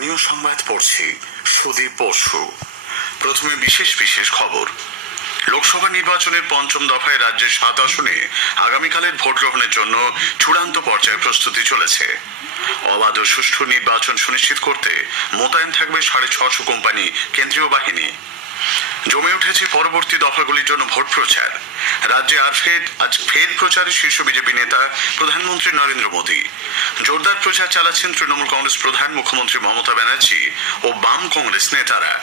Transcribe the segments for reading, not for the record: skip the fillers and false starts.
স্থানীয় সংবাদ পড়ছি সুদীপ বসু। প্রথমে বিশেষ খবর। লোকসভা নির্বাচনের পঞ্চম দফায় রাজ্যের 7 আসনে আগামীকালের ভোট গ্রহণের জন্য চূড়ান্ত পর্যায়ে প্রস্তুতি চলেছে। অবাধ ও সুষ্ঠু নির্বাচন সুনিশ্চিত করতে মোতায়েন থাকবে 650 কোম্পানি কেন্দ্রীয় বাহিনী। জমে উঠেছে পরবর্তী দফাগুলির জন্য ভোট প্রচার। রাজ্যে আজ ফের প্রচারে শীর্ষ বিজেপি নেতা প্রধানমন্ত্রী নরেন্দ্র মোদী। জোরদার প্রচার চালাচ্ছেন তৃণমূল কংগ্রেস প্রধান মুখ্যমন্ত্রী মমতা ব্যানার্জি ও বাম কংগ্রেস নেতারা।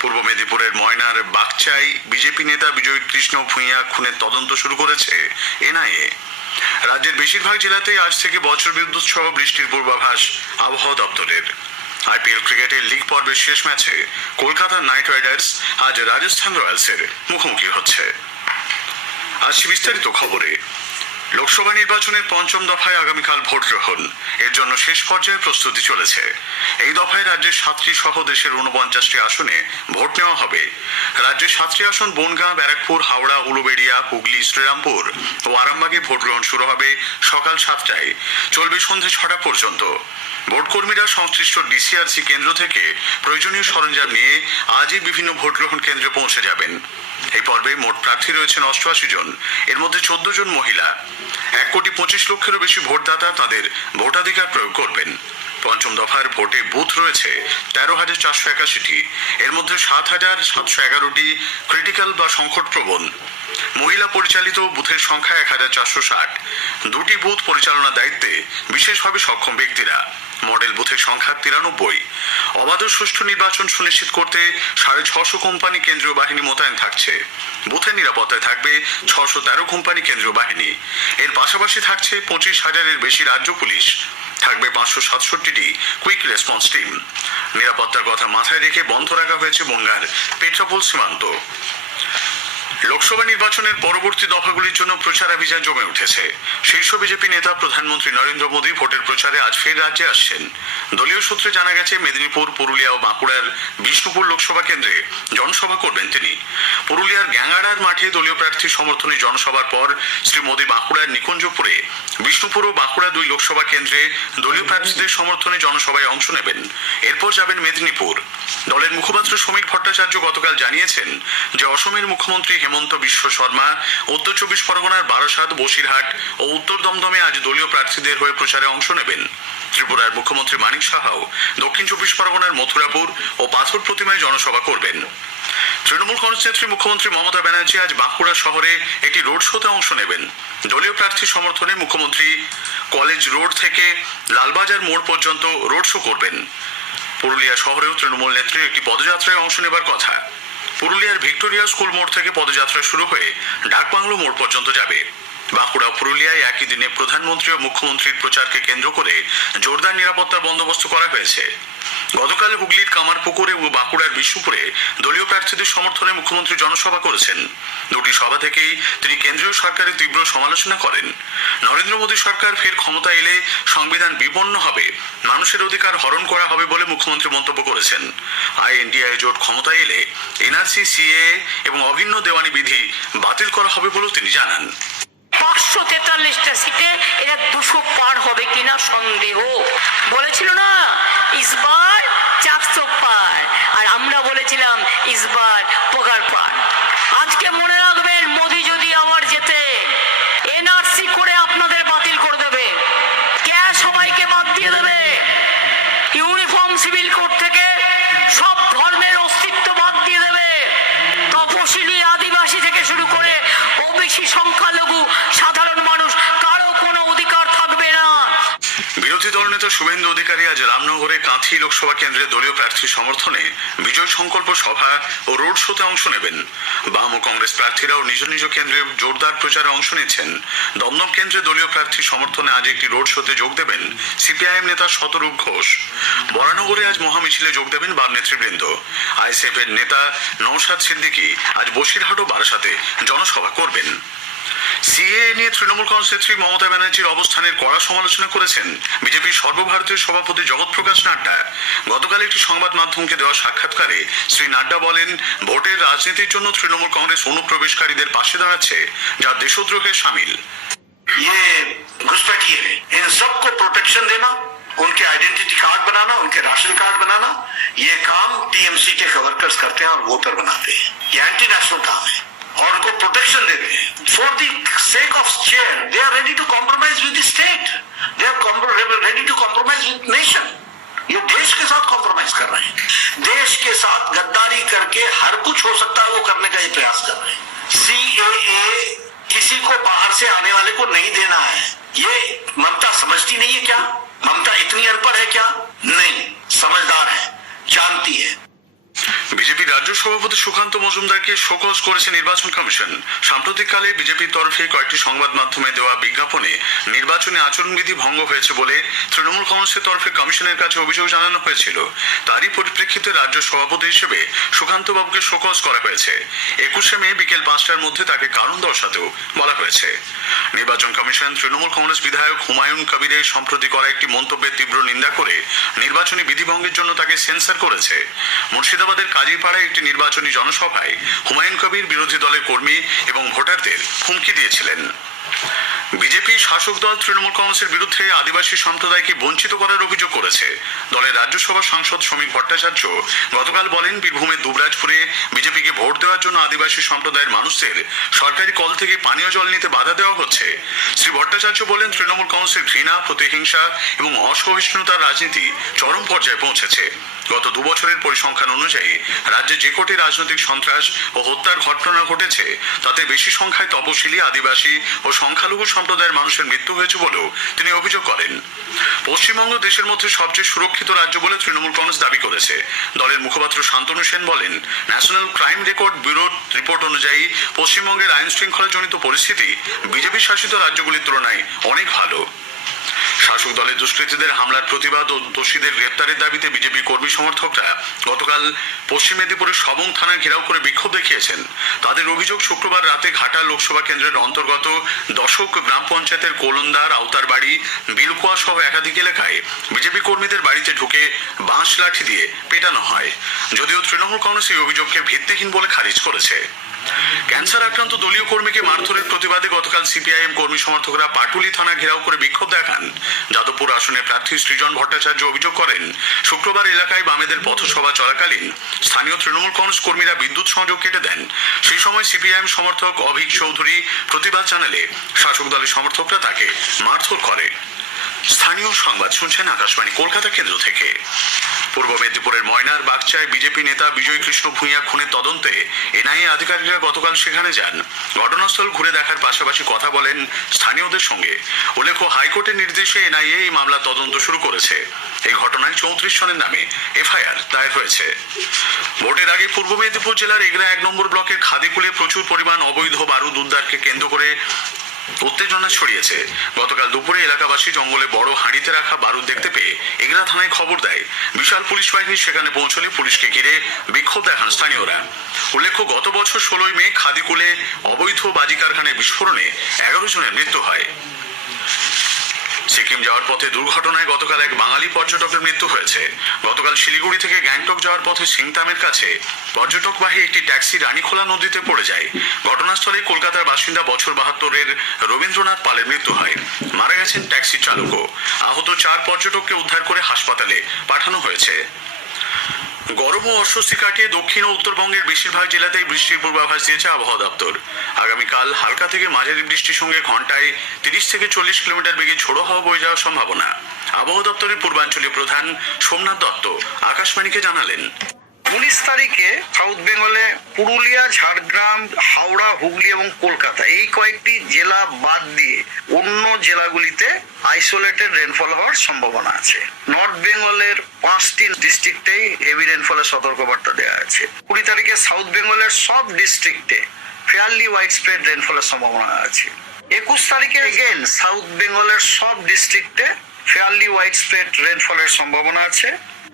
পূর্ব মেদিনীপুরের ময়নার বাগচাই বিজেপি নেতা বিজয় কৃষ্ণ ভূঁইয়া খুনের তদন্ত শুরু করেছে এনআইএ। রাজ্যের বেশিরভাগ জেলাতেই আজ থেকে বজ্র বিদ্যুৎ সহ বৃষ্টির পূর্বাভাস আবহাওয়া দপ্তরের। আইপিএল ক্রিকেটের লিগ পর্বের শেষ ম্যাচে কলকাতা নাইট রাইডার্স আজ রাজস্থান রয়্যালসের মুখোমুখি হচ্ছে। আজ বিস্তারিত খবরে। লোকসভা নির্বাচনের পঞ্চম দফায় আগামীকাল ভোট গ্রহণ। এর জন্য শেষ পর্যায়ে প্রস্তুতি চলেছে। এই দফায় রাজ্যের 7টি সহ দেশের 49টি আসনে ভোট নেওয়া হবে। রাজ্যের 7টি আসন বনগাঁ, ব্যারাকপুর, হাওড়া, উলুবেড়িয়া, হুগলি, শ্রীরামপুর ও আরামবাগে ভোট গ্রহণ শুরু হবে সকাল 7টায়, চলবে সন্ধ্যে 6টা পর্যন্ত। ভোটকর্মীরা সংশ্লিষ্ট ডিসিআরসি কেন্দ্র থেকে প্রয়োজনীয় সরঞ্জাম নিয়ে আজই বিভিন্ন ভোট গ্রহণ কেন্দ্রে পৌঁছে যাবেন। এই পর্বে মোট প্রার্থী রয়েছেন 88 জন, এর মধ্যে 14 জন মহিলা। 1,25,00,000-এরও বেশি ভোটদাতা তাদের ভোটাধিকার প্রয়োগ করবেন। পঞ্চম দফার ভোটে বুথ রয়েছে 13,481টি, এর মধ্যে 7,711টি ক্রিটিক্যাল বা সংকটপ্রবণ। মহিলা পরিচালিত বুথের সংখ্যা 1,460। 2টি বুথ পরিচালনার দায়িত্বে বিশেষভাবে সক্ষম ব্যক্তিরা। মডেল বুথের সংখ্যা 93। অবাধ ও সুষ্ঠু নির্বাচন সুনিশ্চিত করতে 650 কোম্পানি কেন্দ্রীয় বাহিনী মোতায়েন থাকছে। বুথের নিরাপত্তায় থাকবে 613 কোম্পানি কেন্দ্রীয় বাহিনী। এর পাশাপাশি থাকছে 25,000-এর বেশি রাজ্য পুলিশ। থাকবে 567টি কুইক রেসপন্স টিম। নিরাপত্তার কথা মাথায় রেখে বন্ধ রাখা হয়েছে বনগাঁর পেট্রাপোল সীমান্ত। লোকসভা নির্বাচনের পরবর্তী দফাগুলির জন্য প্রচারাভিযান জমে উঠেছে। শীর্ষ বিজেপি নেতা প্রধানমন্ত্রী নরেন্দ্র মোদী ভোটের প্রচারে আজ ফের রাজ্যে আসছেন। দলীয় সূত্রে জানা গেছে, মেদিনীপুর, পুরুলিয়া ও বাঁকুড়ার বিষ্ণুপুর লোকসভা কেন্দ্রে জনসভা করবেন তিনি। পুরুলিয়ার গ্যাঙ্গাড়ার মাঠে দলীয় প্রার্থীর সমর্থনে জনসভার পর শ্রী মোদী বাঁকুড়ার নিকুঞ্জপুরে, বিষ্ণুপুর ও বাঁকুড়া 2 লোকসভা কেন্দ্রে দলীয় প্রার্থীদের সমর্থনে জনসভায় অংশ নেবেন। এরপর যাবেন মেদিনীপুর। দলের মুখপাত্র সমীর ভট্টাচার্য গতকাল জানিয়েছেন যে অসমের মুখ্যমন্ত্রী হেমন্ত বিশ্ব শর্মা উত্তর 24 পরগনার বারাসাত, বসিরহাট ও উত্তর দমদমে আজ দলীয় প্রার্থীদের হয়ে প্রচারে অংশ নেবেন। ত্রিপুরার মুখ্যমন্ত্রী মানিক সাহাও দক্ষিণ 24 পরগনার মথুরাপুর ও পাথর প্রতিমায় জনসভা করবেন। তৃণমূল কংগ্রেস নেত্রী মুখ্যমন্ত্রী মমতা ব্যানার্জি আজ বাঁকুড়া শহরে একটি রোড শোতে অংশ নেবেন। দলীয় প্রার্থী সমর্থনে মুখ্যমন্ত্রী কলেজ রোড থেকে লালবাজার মোড় পর্যন্ত রোড শো করবেন। পুরুলিয়া শহরেও তৃণমূল নেত্রীর একটি পদযাত্রায় অংশ নেবার কথা। পুরুলিয়ার ভিক্টোরিয়া স্কুল মোড় থেকে পদযাত্রা শুরু হয়ে ডাকবাংলো মোড় পর্যন্ত যাবে। বাঁকুড়া, পুরুলিয়ায় একই দিনে প্রধানমন্ত্রী ও মুখ্যমন্ত্রীর প্রচারকে কেন্দ্র করে জোরদার নিরাপত্তার বন্দোবস্ত করা হয়েছে। গতকাল হুগলির কামারপুকুরে ও বাঁকুড়ার বিষ্ণুপুরে দলীয় প্রার্থীদের সমর্থনে মুখ্যমন্ত্রী জনসভা করেছেন। 2টি সভা থেকেই তিনি কেন্দ্রীয় সরকারের তীব্র সমালোচনা করেন। নরেন্দ্র মোদী সরকার ফের ক্ষমতা এলে সংবিধান বিপন্ন হবে, মানুষের অধিকার হরণ করা হবে বলে মুখ্যমন্ত্রী মন্তব্য করেছেন। INDI জোট ক্ষমতা এলে NRC, CAA এবং অভিন্ন দেওয়ানি বিধি বাতিল করা হবে বলেও তিনি জানান। 543টা সিটে এরা 200 পার হবে কিনা সন্দেহ। বলেছিল না ইসবার 400 পার, আর আমরা বলেছিলাম ইসবার পগার পার। আজকে মনে রাখবেন, মোদি যদি আবার জেতে NRC করে আপনাদের বাতিল করে দেবে, ক্যাশ সবাইকে বাদ দিয়ে দেবে, ইউনিফর্ম সিভিল কোড থেকে সব ধর্মের অস্তিত্ব বাদ দিয়ে দেবে, তপশিলি আদিবাসী থেকে শুরু করে ওবিসি সংখ্যালঘু সাধারণ মানুষ কারো কোনো অধিকার থাকবে না। বিরোধী দলনেতা শুভেন্দু অধিকারী আজ রামনগরে কাঁথি লোকসভা কেন্দ্রে দলীয় প্রার্থীর সমর্থনে বিজয় সংকল্প সভা ও রোড শোতে অংশ নেবেন। বাম ও কংগ্রেস প্রার্থীরাও নিজ নিজ কেন্দ্রে জোরদার প্রচারে অংশ নিচ্ছেন। দমদম কেন্দ্রে দলীয় প্রার্থীর সমর্থনে আজ একটি রোড শোতে যোগ দেবেন CPIM নেতা শতরূপ ঘোষ। বরানগরে আজ মহামিছিলে যোগ দেবেন বাম নেতৃবৃন্দ। ISF এর নেতা নওশাদ সিদ্দিকী আজ বসিরহাট ও বারাসাতে জনসভা করবেন। CAA নিয়ে তৃণমূল কংগ্রেস নেত্রী মমতা ব্যানার্জির অবস্থানের কড়া সমালোচনা করেছেন বিজেপির সর্বভারতীয় সভাপতি জগৎ প্রকাশ নাড্ডা। গতকাল একটি সংবাদ মাধ্যমকে দেওয়া সাক্ষাৎকারে শ্রী নাড্ডা বলেন, ভোটের রাজনীতির জন্য তৃণমূল কংগ্রেস অনুপ্রবেশকারীদের পাশে দাঁড়াচ্ছে, যা দেশদ্রোহে সামিল। ये घुसपैठिए हैं, इन सबको प्रोटेक्शन देना उनके आइडेंटिटी कार्ड बनाना, उनके राशन कार्ड बनाना, ये काम टीएमसी के वर्कर्स करते हैं और वोटर बनाते हैं। ये एंटी नेशनल काम है और उनको प्रोटेक्शन देते हैं। For the sake of chair they are ready to compromise with the state, they are ready to compromise with nation. ये देश के साथ कॉम्प्रोमाइज कर रहे हैं, देश के साथ गद्दारी करके हर कुछ हो सकता है वो करने का ये प्रयास कर रहे हैं। CAA किसी को बाहर से आने वाले को नहीं देना है। ये ममता समझती नहीं है क्या? ममता इतनी अनपढ़ है क्या? नहीं, समझदार है, जानती है। বিজেপি রাজ্য সভাপতি সুকান্ত মজুমদারকে শোকজ করেছে নির্বাচন কমিশন। সাম্প্রতিককালে বিজেপির তরফে কয়েকটি সংবাদ মাধ্যমে দেওয়া বিজ্ঞাপনে নির্বাচনী আচরণবিধি ভঙ্গ হয়েছে বলে তৃণমূল কংগ্রেসের তরফে কমিশনের কাছে অভিযোগ জানানো হয়েছিল। তারই পরিপ্রেক্ষিতে রাজ্য সভাপতি হিসেবে সুকান্ত বাবুকে শোকজ করা হয়েছে। 21শে মে বিকেল 5টার মধ্যে তাকে কারণ দর্শাতেও বলা হয়েছে। নির্বাচন কমিশন তৃণমূল কংগ্রেস বিধায়ক হুমায়ুন কবিরের সম্প্রতি করা একটি মন্তব্যের তীব্র নিন্দা করে নির্বাচনী বিধিভঙ্গের জন্য তাকে সেন্সর করেছে। মুর্শিদাবাদের কাজীপাড়ায় একটি নির্বাচনী জনসভায় হুমায়ুন কবির বিরোধী দলের কর্মী এবং ভোটারদের হুমকি দিয়েছিলেন। বিজেপি শাসক দল তৃণমূল কংগ্রেসের বিরুদ্ধে আদিবাসী সম্প্রদায়কে বঞ্চিত করার অভিযোগ করেছে। দলের রাজ্যসভা সাংসদ শ্রমিক ভট্টাচার্য গতকাল বলেন, বীরভূমের দুবরাজপুরে বিজেপিকে ভোট দেওয়ার জন্য আদিবাসী সম্প্রদায়ের মানুষদের সরকারি কল থেকে পানীয় জল নিতে বাধা দেওয়া হচ্ছে। শ্রী ভট্টাচার্য বলেন, তৃণমূল কংগ্রেসের ঘৃণা, প্রতিহিংসা এবং অসহিষ্ণুতার রাজনীতি চরম পর্যায়ে পৌঁছেছে। গত 2 বছরের পরিসংখ্যান অনুযায়ী রাজ্যে যে কটি রাজনৈতিক সন্ত্রাস ও হত্যার ঘটনা ঘটেছে তাতে বেশি সংখ্যায় তপশিলি, আদিবাসী ও সংখ্যালঘু সম্প্রদায়ের মানুষের মৃত্যু হয়েছে বলেও তিনি অভিযোগ করেন। পশ্চিমবঙ্গ দেশের মধ্যে সবচেয়ে সুরক্ষিত রাজ্য বলে তৃণমূল কংগ্রেস দাবি করেছে। দলের মুখপাত্র শান্তনু সেন বলেন, ন্যাশনাল ক্রাইম রেকর্ড ব্যুরোর রিপোর্ট অনুযায়ী পশ্চিমবঙ্গের আইন শৃঙ্খলাজনিত পরিস্থিতি বিজেপি শাসিত রাজ্যগুলির তুলনায় অনেক ভালো। শাসক দলের দুষ্কৃতীদের হামলার প্রতিবাদ ও দোষীদের গ্রেপ্তারের দাবিতে বিজেপি কর্মী সমর্থকরা গতকাল পশ্চিম মেদিনীপুরের সবং থানা ঘেরাও করে বিক্ষোভ দেখিয়েছেন। তাদের অভিযোগ, শুক্রবার রাতে ঘাটা লোকসভা কেন্দ্রের অন্তর্গত দশক গ্রাম পঞ্চায়েতের কোলন্দার, আওতারবাড়ি, বিলকুয়া সহ একাধিক এলাকায় বিজেপি কর্মীদের বাড়িতে ঢুকে বাঁশ লাঠি দিয়ে পেটানো হয়। যদিও তৃণমূল কংগ্রেস এই অভিযোগকে ভিত্তিহীন বলে খারিজ করেছে। ক্যান্সার আক্রান্ত দলীয় কর্মীকে মারধরের প্রতিবাদে গতকাল সিপিআইএম কর্মী সমর্থকরা পাটুলি থানা ঘেরাও করে বিক্ষোভ দেখান। যাদবপুর আসনের প্রার্থী সৃজন ভট্টাচার্য অভিযোগ করেন, শুক্রবার এলাকায় বামেদের পথসভা চলাকালীন স্থানীয় তৃণমূল কংগ্রেস কর্মীরা বিদ্যুৎ সংযোগ কেটে দেন। সেই সময় সিপিআইএম সমর্থক অভিক চৌধুরী প্রতিবাদ জানালে শাসক দলের সমর্থকরা তাকে মারধর করে। স্থানীয় সংবাদ শুনছেন আকাশবাণী কলকাতা কেন্দ্র থেকে। পূর্ব মেদিনীপুরের ময়নার বাগচায় বিজেপি নেতা বিজয় কৃষ্ণ ভূঁইয়া খুনের তদন্তে এনআইএ আধিকারিকরা গতকাল সেখানে যান। ঘটনাস্থল ঘুরে দেখার পাশাপাশি কথা বলেন স্থানীয়দের সঙ্গে। উল্লেখ্য, হাইকোর্টের নির্দেশে এনআইএ এই মামলা তদন্ত শুরু করেছে। এই ঘটনায় 34 জনের নামে এফআইআর দায়ের হয়েছে। ভোটের আগে পূর্ব মেদিনীপুর জেলার এগরা 1 নম্বর ব্লকের খাদিকুলে প্রচুর পরিমাণ অবৈধ বারুদ উদ্ধারকে কেন্দ্র করে উত্তেজনা ছড়িয়েছে। গতকাল দুপুরে এলাকাবাসী জঙ্গলে বড় হাঁড়িতে রাখা বারুদ দেখতে পেয়ে এগরা থানায় খবর দেয়। বিশাল পুলিশ বাহিনী সেখানে পৌঁছলে পুলিশকে ঘিরে বিক্ষোভ দেখান স্থানীয়রা। উল্লেখ্য, গত বছর 16ই মে খাদিকুলে অবৈধ বাজি কারখানায় বিস্ফোরণে 11 জনের মৃত্যু হয়। সিকিম যাওয়ার পথে দুর্ঘটনায় গতকাল এক বাঙালি পর্যটকের মৃত্যু হয়েছে। গতকাল শিলিগুড়ি থেকে গ্যাংটক যাওয়ার পথে সিংতামের কাছে পর্যটকবাহী একটি ট্যাক্সি রানীখোলা নদীতে পড়ে যায়। ঘটনাস্থলে কলকাতার বাসিন্দা বছর 72-এর রবীন্দ্রনাথ পালের মৃত্যু হয়। মারা গেছেন ট্যাক্সি চালকও। আহত 4 পর্যটককে উদ্ধার করে হাসপাতালে পাঠানো হয়েছে। গরম ও অস্বস্তি কাটিয়ে দক্ষিণ ও উত্তরবঙ্গের বেশিরভাগ জেলাতেই বৃষ্টির পূর্বাভাস দিয়েছে আবহাওয়া দপ্তর। আগামীকাল হালকা থেকে মাঝারি বৃষ্টির সঙ্গে ঘন্টায় 30 থেকে 40 কিলোমিটার বেগে ঝোড়ো হাওয়া বয়ে যাওয়ার সম্ভাবনা। আবহাওয়া দপ্তরের পূর্বাঞ্চলীয় প্রধান সোমনাথ দত্ত আকাশবাণীকে জানালেন, 19 তারিখে সাউথ বেঙ্গলে পুরুলিয়া, ঝাড়গ্রাম, হাওড়া, হুগলি এবং কলকাতা এই কয়েকটি জেলা বাদ দিয়ে অন্য জেলাগুলিতে আইসোলেটেড রেনফল হওয়ার সম্ভাবনা আছে। নর্থ বেঙ্গলের 5টি ডিস্ট্রিক্টেই হেভি রেনফলের সতর্কবার্তা দেওয়া আছে। 20 তারিখে সাউথ বেঙ্গলের সব ডিস্ট্রিক্টে ফেয়ারলি ওয়াইড স্প্রেড রেনফলের সম্ভাবনা আছে। 21 তারিখে এগেন সাউথ বেঙ্গলের সব ডিস্ট্রিক্টে ফেয়ারলি ওয়াইড স্প্রেড রেনফলের সম্ভাবনা আছে।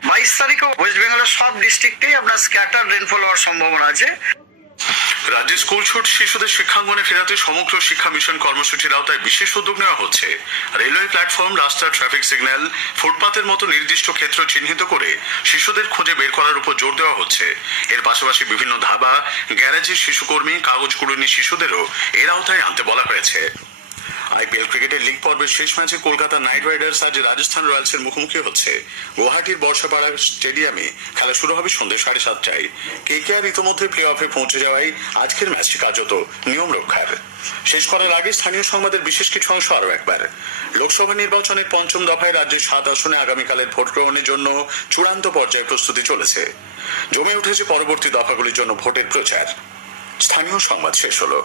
22 তারিখে ওয়েস্ট বেঙ্গলের সব ডিস্ট্রিক্টেই আপনার স্ক্যাটার রেনফল হওয়ার সম্ভাবনা আছে। রাজ্যে স্কুল ছুট শিশুদের শিক্ষাঙ্গনে ফেরাতে সমগ্র শিক্ষা মিশন কর্মসূচির আওতায় বিশেষ উদ্যোগ নেওয়া হচ্ছে। রেলওয়ে প্ল্যাটফর্ম, রাস্তা, ট্রাফিক সিগন্যাল, ফুটপাতের মতো নির্দিষ্ট ক্ষেত্র চিহ্নিত করে শিশুদের খুঁজে বের করার উপর জোর দেওয়া হচ্ছে। এর পাশাপাশি বিভিন্ন ধাবা, গ্যারেজের শিশুকর্মী, কাগজ কুড়ুনি শিশুদেরও এর আওতায় আনতে বলা হয়েছে। আইপিএল ক্রিকেটের লিগ পর্বের শেষ ম্যাচে কলকাতা নাইট রাইডার্স আজ রাজস্থান রয়্যালসের মুখোমুখি হচ্ছে। গুয়াহাটির বর্ষাপাড়া স্টেডিয়ামে খেলা শুরু হবে সন্ধ্যে 7:30টায়। কেকেআর ইতোমধ্যে প্লে অফে পৌঁছে যাওয়ায় আজকের ম্যাচটি কার্যত নিয়ম রক্ষার। শেষ করার আগে স্থানীয় সংবাদের বিশেষ কিছু অংশ আরও একবার। লোকসভা নির্বাচনের পঞ্চম দফায় রাজ্যের 7 আসনে আগামীকালের ভোট গ্রহণের জন্য চূড়ান্ত পর্যায়ে প্রস্তুতি চলেছে। জমে উঠেছে পরবর্তী দফাগুলির জন্য ভোটের প্রচার। স্থানীয় সংবাদ শেষ হলো।